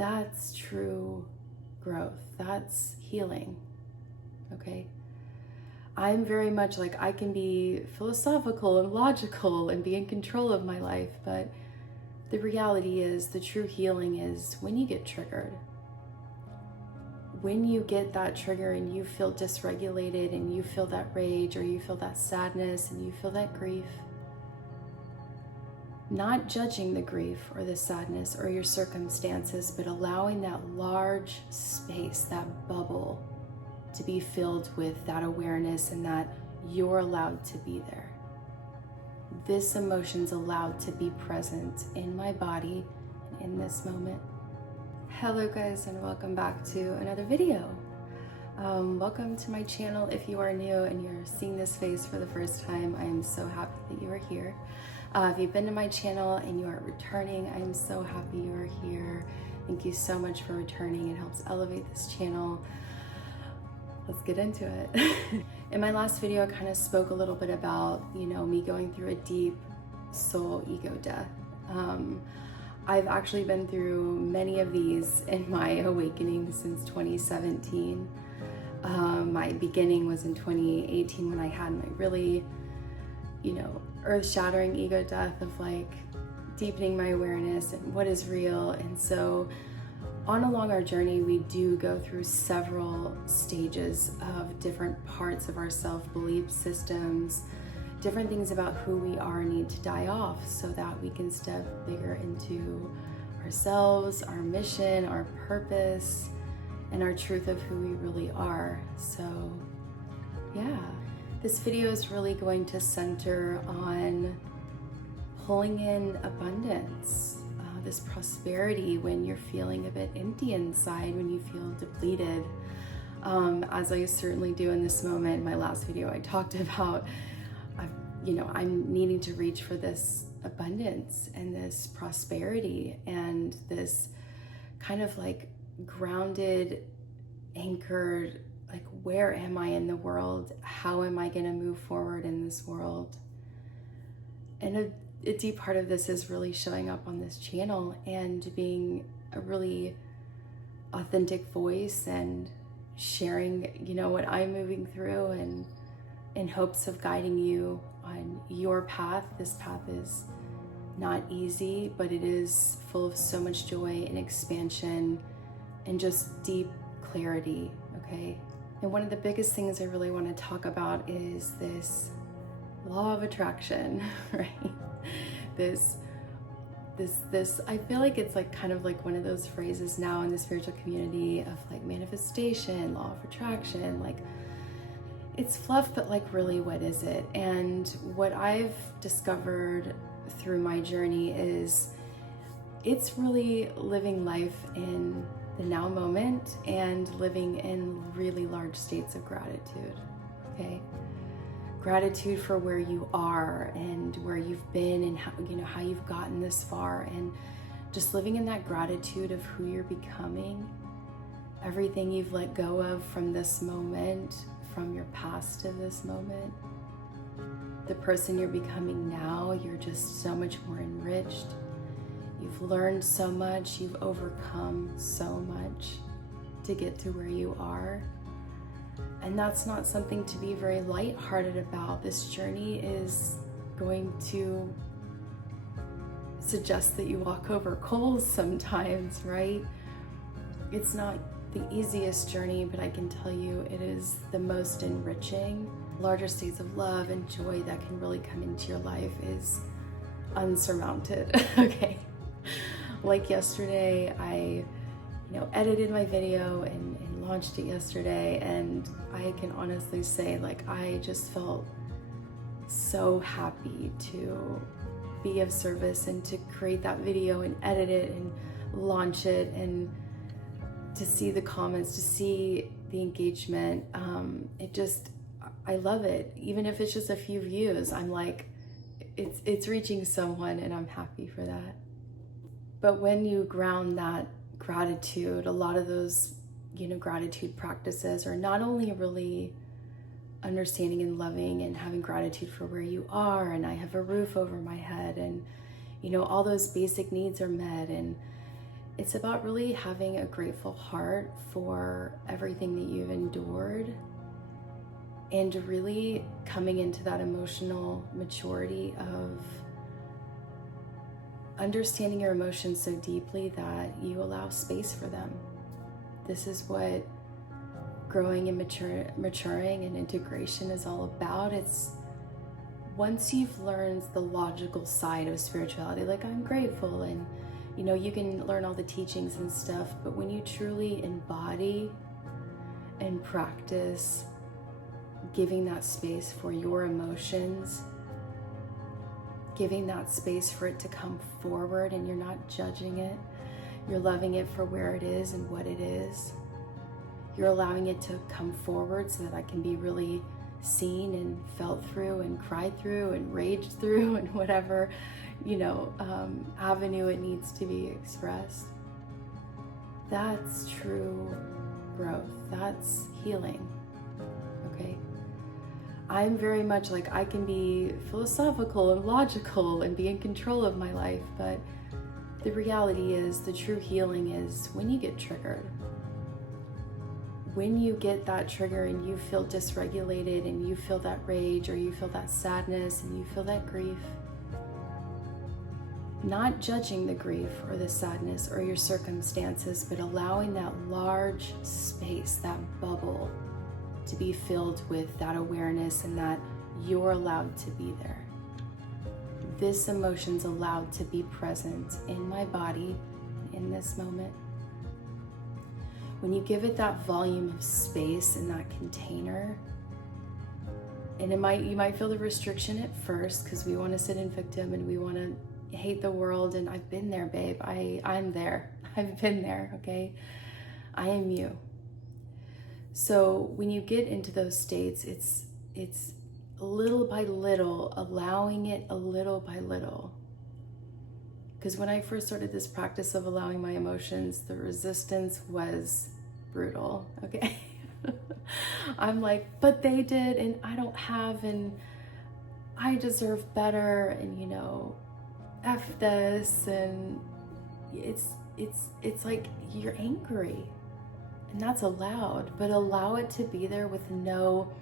That's true growth. That's healing. Okay? I'm very much like, I can be philosophical and logical and be in control of my life, but the reality is, the true healing is when you get triggered. When you get that trigger and you feel dysregulated and you feel that rage or you feel that sadness and you feel that grief, not judging the grief or the sadness or your circumstances, but allowing that large space, that bubble, to be filled with that awareness and that you're allowed to be there. This emotion's allowed to be present in my body in this moment. Hello guys, and welcome back to another video. Welcome to my channel. If you are new and you're seeing this face for the first time, I am so happy that you are here. If you've been to my channel and you are returning, I am so happy you are here. Thank you so much for returning. It helps elevate this channel. Let's get into it. In my last video, I kind of spoke a little bit about, me going through a deep soul ego death. I've actually been through many of these in my awakening since 2017. My beginning was in 2018 when I had my really, earth-shattering ego death of like deepening my awareness and what is real. And so along our journey, we do go through several stages of different parts of our self-belief systems. Different things about who we are need to die off so that we can step bigger into ourselves, our mission, our purpose, and our truth of who we really are. So yeah, this video is really going to center on pulling in abundance, this prosperity when you're feeling a bit empty inside, when you feel depleted, as I certainly do in this moment. In my last video, I talked about I'm needing to reach for this abundance and this prosperity and this kind of like grounded, anchored, like, where am I in the world? How am I going to move forward in this world? And a deep part of this is really showing up on this channel and being a really authentic voice and sharing, what I'm moving through, and in hopes of guiding you on your path. This path is not easy, but it is full of so much joy and expansion and just deep clarity, okay? And one of the biggest things I really want to talk about is this law of attraction, right? This, I feel like it's like kind of like one of those phrases now in the spiritual community of like manifestation, law of attraction, like it's fluff, but like really, what is it? And what I've discovered through my journey is it's really living life in the now moment and living in really large states of gratitude, okay? Gratitude for where you are and where you've been and how you've gotten this far, and just living in that gratitude of who you're becoming, everything you've let go of from this moment, from your past to this moment, the person you're becoming now. You're just so much more enriched. You've learned so much, you've overcome so much to get to where you are. And that's not something to be very lighthearted about. This journey is going to suggest that you walk over coals sometimes, right? It's not the easiest journey, but I can tell you it is the most enriching. Larger states of love and joy that can really come into your life is unsurmounted, okay? Like yesterday, I edited my video and launched it yesterday, and I can honestly say, like, I just felt so happy to be of service and to create that video and edit it and launch it, and to see the comments, to see the engagement. I love it. Even if it's just a few views, I'm like, it's reaching someone, and I'm happy for that. But when you ground that gratitude, a lot of those, gratitude practices are not only really understanding and loving and having gratitude for where you are, and I have a roof over my head, and all those basic needs are met, and It's about really having a grateful heart for everything that you've endured, and really coming into that emotional maturity of understanding your emotions so deeply that you allow space for them. This is what growing and maturing and integration is all about. It's once you've learned the logical side of spirituality, like I'm grateful, and you can learn all the teachings and stuff, but when you truly embody and practice giving that space for your emotions, giving that space for it to come forward, and you're not judging it, you're loving it for where it is and what it is. You're allowing it to come forward so that I can be really seen and felt through and cried through and raged through and whatever, avenue it needs to be expressed. That's true growth. That's healing. Okay? I'm very much like, I can be philosophical and logical and be in control of my life, but the reality is, the true healing is when you get triggered. When you get that trigger and you feel dysregulated and you feel that rage, or you feel that sadness and you feel that grief, not judging the grief or the sadness or your circumstances, but allowing that large space, that bubble, to be filled with that awareness, and that you're allowed to be there. This emotion's allowed to be present in my body in this moment. When you give it that volume of space in that container, and you might feel the restriction at first, because we want to sit in victim and we want to hate the world, and I've been there, babe. I'm there. I've been there, okay? I am you. So when you get into those states, it's little by little, allowing it a little by little. Because when I first started this practice of allowing my emotions, the resistance was brutal, okay? I'm like, but they did, and I don't have, and I deserve better, and F this, and it's like you're angry, and that's allowed, but allow it to be there with no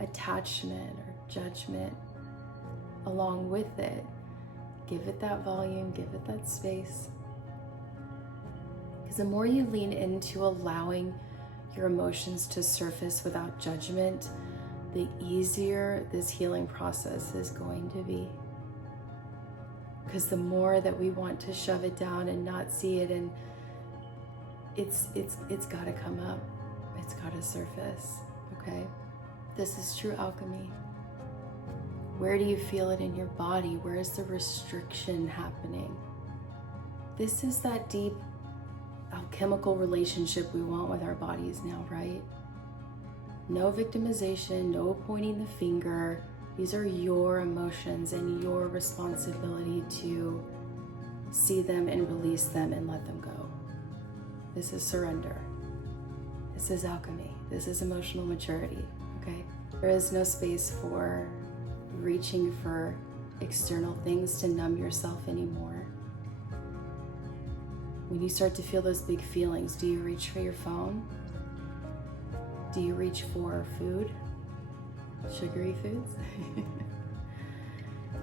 attachment or judgment along with it. Give it that volume, give it that space. Because the more you lean into allowing your emotions to surface without judgment, the easier this healing process is going to be. Because the more that we want to shove it down and not see it, and it's got to come up. It's got to surface, okay? This is true alchemy. Where do you feel it in your body? Where is the restriction happening? This is that deep alchemical relationship we want with our bodies now, right? No victimization, no pointing the finger. These are your emotions and your responsibility to see them and release them and let them go. This is surrender. This is alchemy. This is emotional maturity, okay? There is no space for reaching for external things to numb yourself anymore. When you start to feel those big feelings, do you reach for your phone? Do you reach for food? Sugary foods?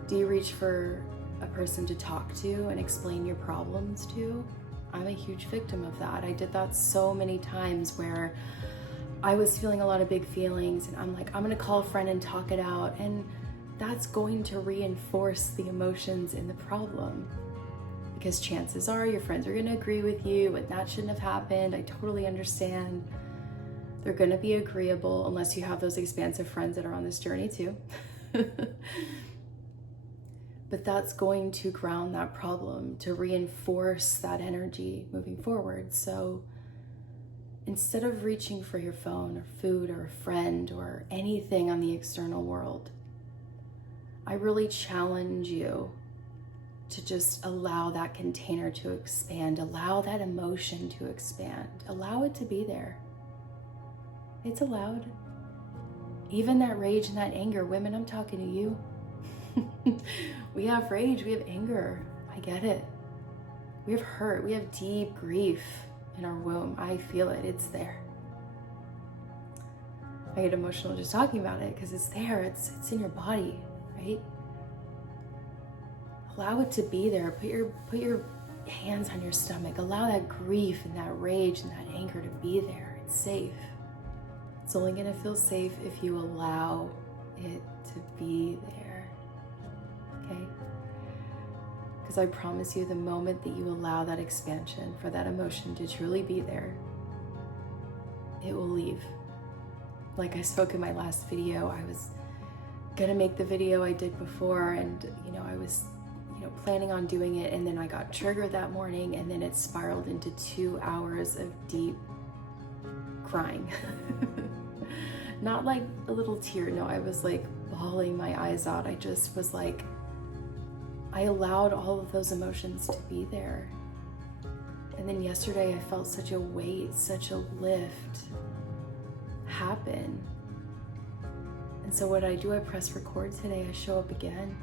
Do you reach for a person to talk to and explain your problems to? I'm a huge victim of that. I did that so many times where I was feeling a lot of big feelings, and I'm like, I'm gonna call a friend and talk it out, and that's going to reinforce the emotions in the problem. Because chances are your friends are gonna agree with you, and that shouldn't have happened. I totally understand. They're gonna be agreeable, unless you have those expansive friends that are on this journey too. But that's going to ground that problem, to reinforce that energy moving forward. So instead of reaching for your phone or food or a friend or anything on the external world, I really challenge you to just allow that container to expand, allow that emotion to expand, allow it to be there. It's allowed. Even that rage and that anger, women, I'm talking to you. We have rage, we have anger. I get it. We have hurt, we have deep grief in our womb. I feel it, it's there. I get emotional just talking about it because it's there, it's in your body, right? Allow it to be there. Put your hands on your stomach. Allow that grief and that rage and that anger to be there. It's safe. It's only gonna feel safe if you allow it to be there, okay? Because I promise you, the moment that you allow that expansion for that emotion to truly be there, it will leave. Like I spoke in my last video, I was gonna make the video I did before, and I was planning on doing it, and then I got triggered that morning, and then it spiraled into 2 hours of deep crying. Not like a little tear, no, I was like bawling my eyes out. I just was like, I allowed all of those emotions to be there. And then yesterday I felt such a weight, such a lift happen. And so what I do, I press record today, I show up again.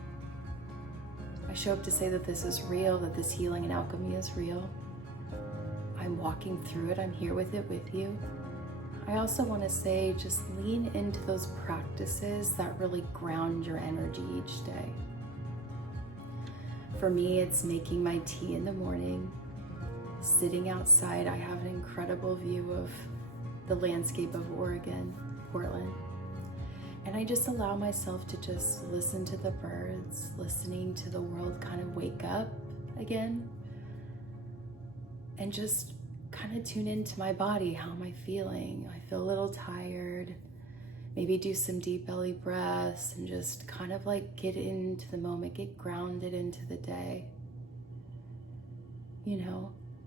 I show up to say that this is real, that this healing and alchemy is real. I'm walking through it, I'm here with it with you. I also want to say, just lean into those practices that really ground your energy each day. For me, it's making my tea in the morning, sitting outside. I have an incredible view of the landscape of Oregon, Portland. And I just allow myself to just listen to the birds, listening to the world kind of wake up again, and just kind of tune into my body. How am I feeling? I feel a little tired. Maybe do some deep belly breaths and just kind of like get into the moment, get grounded into the day.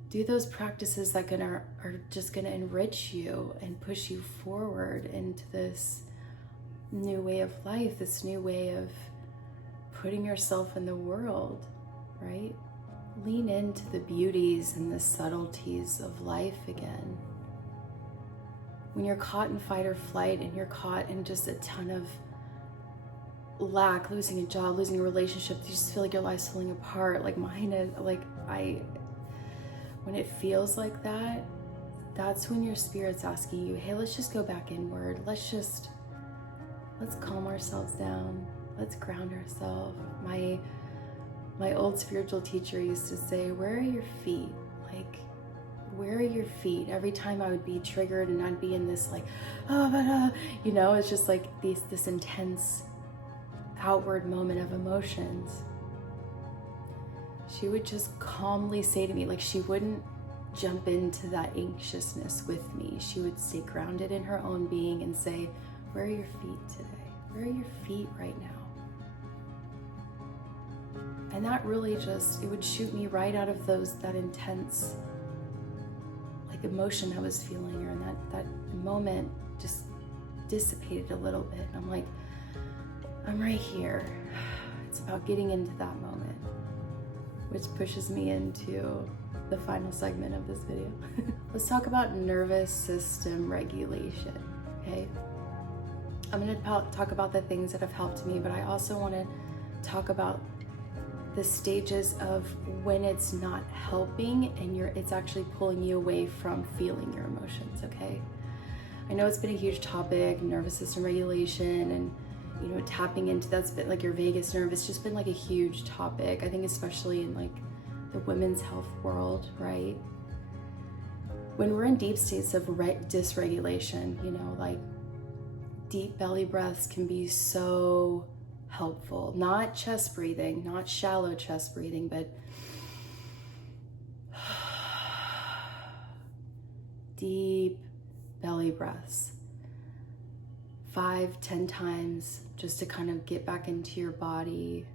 Do those practices that are just gonna enrich you and push you forward into this new way of life, this new way of putting yourself in the world, right? Lean into the beauties and the subtleties of life again. When you're caught in fight or flight and you're caught in just a ton of lack, losing a job, losing a relationship, you just feel like your life's falling apart, like mine is, when it feels like that, that's when your spirit's asking you, hey, let's just go back inward. Let's calm ourselves down. Let's ground ourselves. My old spiritual teacher used to say, where are your feet? Like, where are your feet? Every time I would be triggered and I'd be in this it's just like this intense outward moment of emotions. She would just calmly say to me, like, she wouldn't jump into that anxiousness with me. She would stay grounded in her own being and say, where are your feet today? Where are your feet right now? And that really it would shoot me right out of that intense emotion I was feeling, or that moment just dissipated a little bit. And I'm like, I'm right here. It's about getting into that moment, which pushes me into the final segment of this video. Let's talk about nervous system regulation, okay? I'm going to talk about the things that have helped me, but I also want to talk about the stages of when it's not helping and it's actually pulling you away from feeling your emotions, okay? I know it's been a huge topic, nervous system regulation, and tapping into that's been like your vagus nerve. It's just been like a huge topic. I think especially in like the women's health world, right? When we're in deep states of dysregulation, like deep belly breaths can be so helpful. Not chest breathing, not shallow chest breathing, but deep belly breaths. 5-10 times just to kind of get back into your body.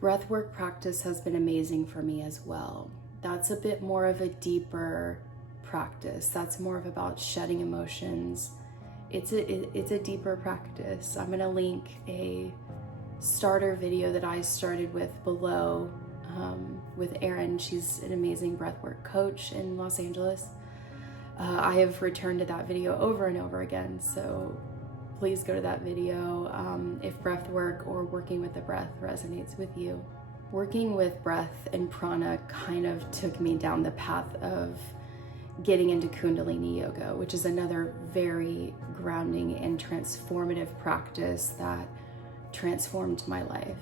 Breathwork practice has been amazing for me as well. That's a bit more of a deeper practice. That's more of about shedding emotions. It's a deeper practice. I'm gonna link a starter video that I started with below with Erin. She's an amazing breathwork coach in Los Angeles. I have returned to that video over and over again, so please go to that video if breathwork or working with the breath resonates with you. working with breath and prana kind of took me down the path of getting into Kundalini yoga, which is another very grounding and transformative practice that transformed my life.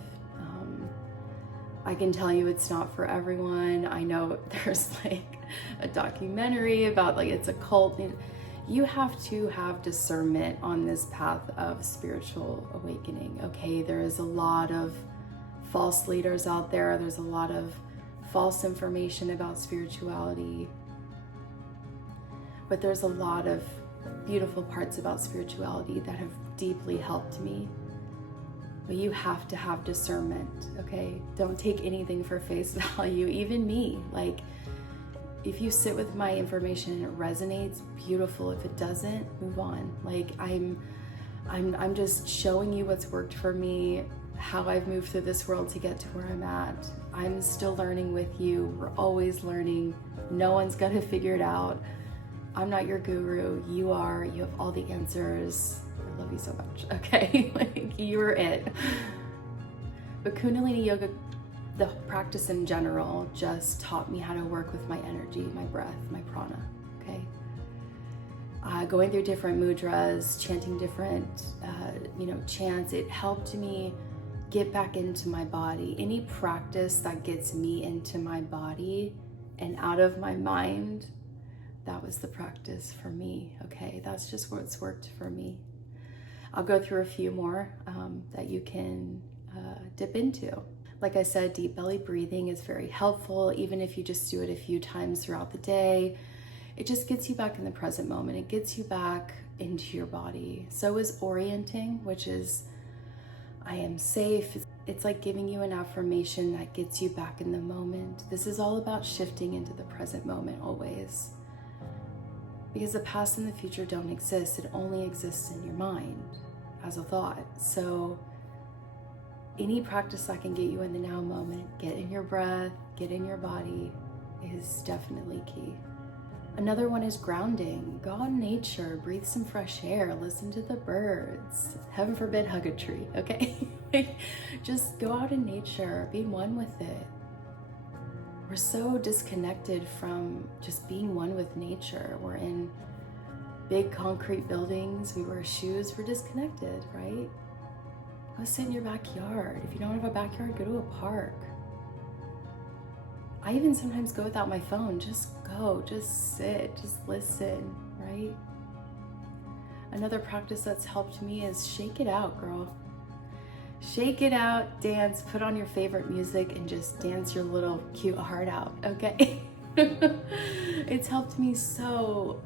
I can tell you it's not for everyone. I know there's like a documentary about like it's a cult. You have to have discernment on this path of spiritual awakening, okay? There is a lot of false leaders out there. There's a lot of false information about spirituality. But there's a lot of beautiful parts about spirituality that have deeply helped me. But you have to have discernment, okay? Don't take anything for face value, even me. Like, if you sit with my information and it resonates, beautiful. If it doesn't, move on. Like, I'm just showing you what's worked for me, how I've moved through this world to get to where I'm at. I'm still learning with you. We're always learning. No one's gonna figure it out. I'm not your guru. You are. You have all the answers. I love you so much, okay? Like, you're it. But Kundalini yoga, the practice in general, just taught me how to work with my energy, my breath, my prana, okay? Going through different mudras, chanting different, chants, it helped me get back into my body. Any practice that gets me into my body and out of my mind, that was the practice for me, okay? That's just what's worked for me. I'll go through a few more that you can dip into. Like I said, deep belly breathing is very helpful, even if you just do it a few times throughout the day. It just gets you back in the present moment. It gets you back into your body. So is orienting, which is, I am safe. It's like giving you an affirmation that gets you back in the moment. This is all about shifting into the present moment always. Because the past and the future don't exist. It only exists in your mind as a thought. So any practice that can get you in the now moment, get in your breath, get in your body, is definitely key. Another one is grounding. Go out in nature, breathe some fresh air, listen to the birds. Heaven forbid, hug a tree, okay? Just go out in nature, be one with it. We're so disconnected from just being one with nature. We're in big concrete buildings, we wear shoes, we're disconnected, right? Go sit in your backyard. If you don't have a backyard, go to a park. I even sometimes go without my phone. Just go, just sit, just listen, right? Another practice that's helped me is shake it out, girl. Shake it out, dance, put on your favorite music, and just dance your little cute heart out, okay? It's helped me so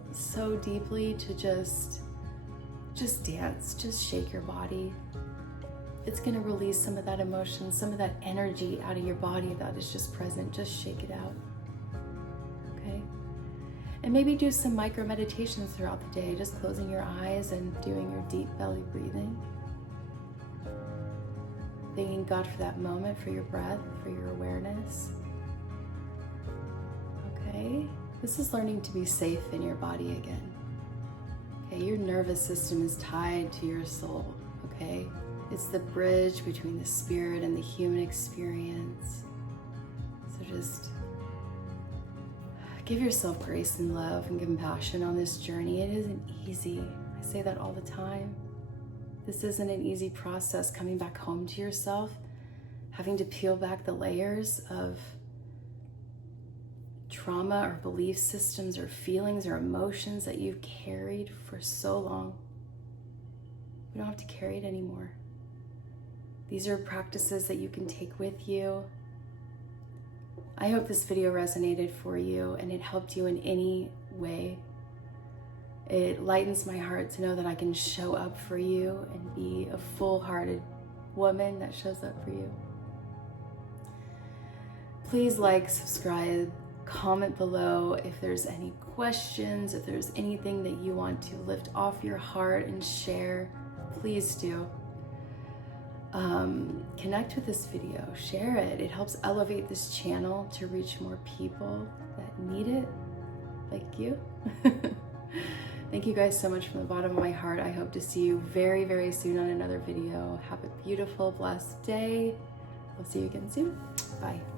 deeply to just dance, just shake your body. It's gonna release some of that emotion, some of that energy out of your body that is just present. Just shake it out, okay? And maybe do some micro meditations throughout the day, just closing your eyes and doing your deep belly breathing. Thanking God for that moment, for your breath, for your awareness. Okay? This is learning to be safe in your body again. Okay, your nervous system is tied to your soul, okay? It's the bridge between the spirit and the human experience. So just give yourself grace and love and compassion on this journey. It isn't easy. I say that all the time. This isn't an easy process, coming back home to yourself, having to peel back the layers of trauma or belief systems or feelings or emotions that you've carried for so long. You don't have to carry it anymore. These are practices that you can take with you. I hope this video resonated for you and it helped you in any way. It lightens my heart to know that I can show up for you and be a full-hearted woman that shows up for you. Please like, subscribe, comment below if there's any questions, if there's anything that you want to lift off your heart and share, please do. Connect with this video, share it. It helps elevate this channel to reach more people that need it, like you. Thank you guys so much from the bottom of my heart. I hope to see you very, very soon on another video. Have a beautiful, blessed day. I'll see you again soon. Bye.